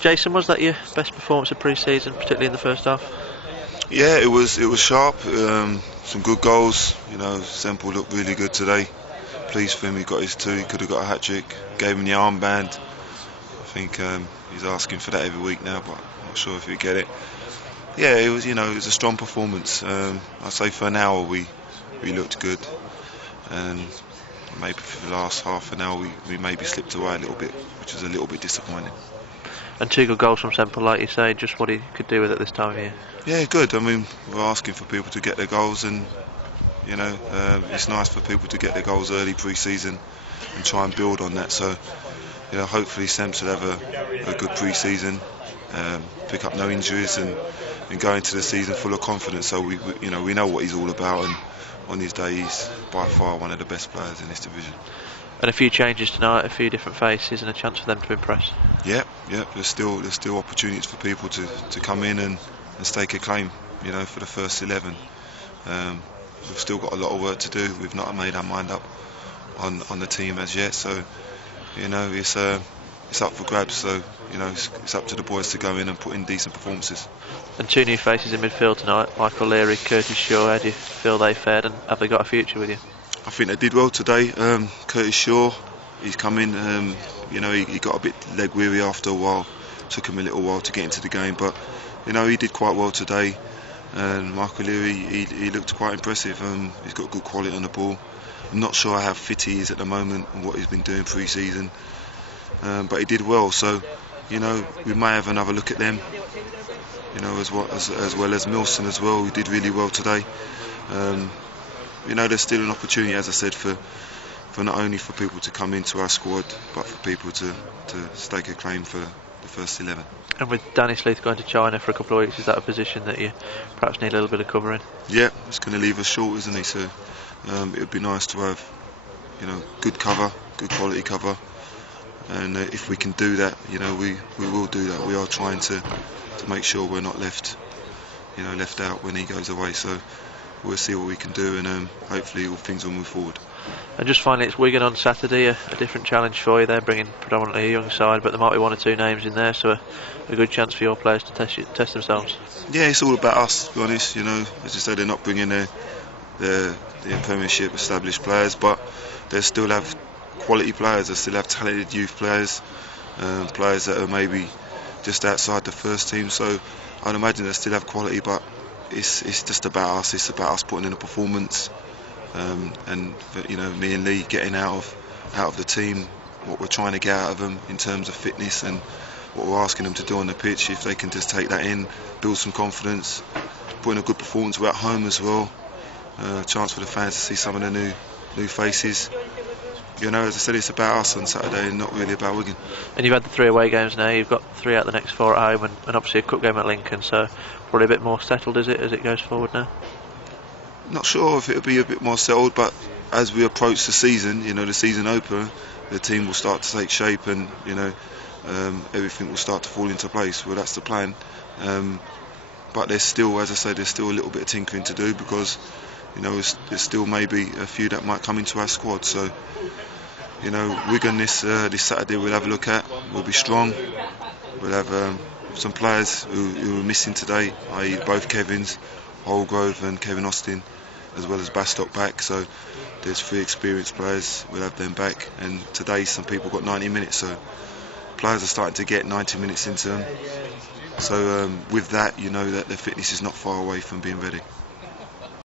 Jason, was that your best performance of pre-season, particularly in the first half? Yeah, it was sharp. Some good goals. Semple looked really good today. Pleased for him, he got his two. He could have got a hat trick. Gave him the armband. I think he's asking for that every week now, but I'm not sure if he'll get it. Yeah, it was a strong performance. I'd say for an hour we looked good, and maybe for the last half an hour we maybe slipped away a little bit, which is a little bit disappointing. And two good goals from Semple, like you say, just what he could do with it this time of year. Yeah, good. I mean, we're asking for people to get their goals, and it's nice for people to get their goals early pre-season and try and build on that. So, hopefully Semps will have a good pre-season, pick up no injuries, and go into the season full of confidence. So we know what he's all about, and on his day he's by far one of the best players in this division. And a few changes tonight, a few different faces, and a chance for them to impress. Yeah. There's still opportunities for people to come in and stake a claim, for the first 11. We've still got a lot of work to do. We've not made our mind up on the team as yet. So, it's up for grabs. So, it's up to the boys to go in and put in decent performances. And two new faces in midfield tonight, Michael Leary, Curtis Shaw. How do you feel they fared, and have they got a future with you? I think they did well today. Curtis Shaw, he's come in. He got a bit leg weary after a while. Took him a little while to get into the game, but he did quite well today. And Michael Leary, he looked quite impressive. He's got good quality on the ball. I'm not sure how fit he is at the moment and what he's been doing pre-season, but he did well. So, we may have another look at them. As well as Milson as well, who did really well today. There's still an opportunity, as I said, for not only for people to come into our squad, but for people to stake a claim for the first 11. And with Danny Sleath going to China for a couple of weeks, is that a position that you perhaps need a little bit of cover in? Yeah, it's going to leave us short, isn't he? So it would be nice to have, good cover, good quality cover. And if we can do that, we will do that. We are trying to make sure we're not left out when he goes away. So we'll see what we can do, and hopefully all things will move forward. And just finally, it's Wigan on Saturday, a different challenge for you. They're bringing predominantly a young side, but there might be one or two names in there, so a good chance for your players to test themselves. Yeah, it's all about us, to be honest. As you say, they're not bringing their Premiership established players, but they still have quality players. They still have talented youth players, players that are maybe just outside the first team. So I'd imagine they still have quality, but it's just about us. It's about us putting in a performance. And me and Lee getting out of the team what we're trying to get out of them in terms of fitness and what we're asking them to do on the pitch. If they can just take that in, build some confidence, put in a good performance. We're at home as well. Chance for the fans to see some of the new faces. As I said, it's about us on Saturday and not really about Wigan. And you've had the 3 away games now. You've got 3 out the next 4 at home, and obviously a cup game at Lincoln. So probably a bit more settled, is it, as it goes forward now? Not sure if it'll be a bit more settled, but as we approach the season, the season opener, the team will start to take shape, and everything will start to fall into place. Well, that's the plan. But there's still, as I say, there's still a little bit of tinkering to do, because there's still maybe a few that might come into our squad. So Wigan this Saturday we'll have a look at. We'll be strong. We'll have some players who are missing today, i.e. both Kevins, Holgrove and Kevin Austin, as well as Bastock back. So there's 3 experienced players. We'll have them back, and today some people got 90 minutes, so players are starting to get 90 minutes into them. So with that, that their fitness is not far away from being ready.